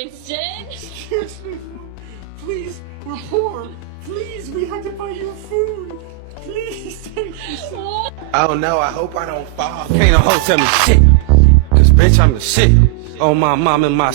Winston. Excuse me. Please, we're poor. Please, we had to buy you food. Please, thank you so much. Oh no, I hope I don't fall. Can't no hoe tell me shit. Cause bitch, I'm the shit. Oh my mom and my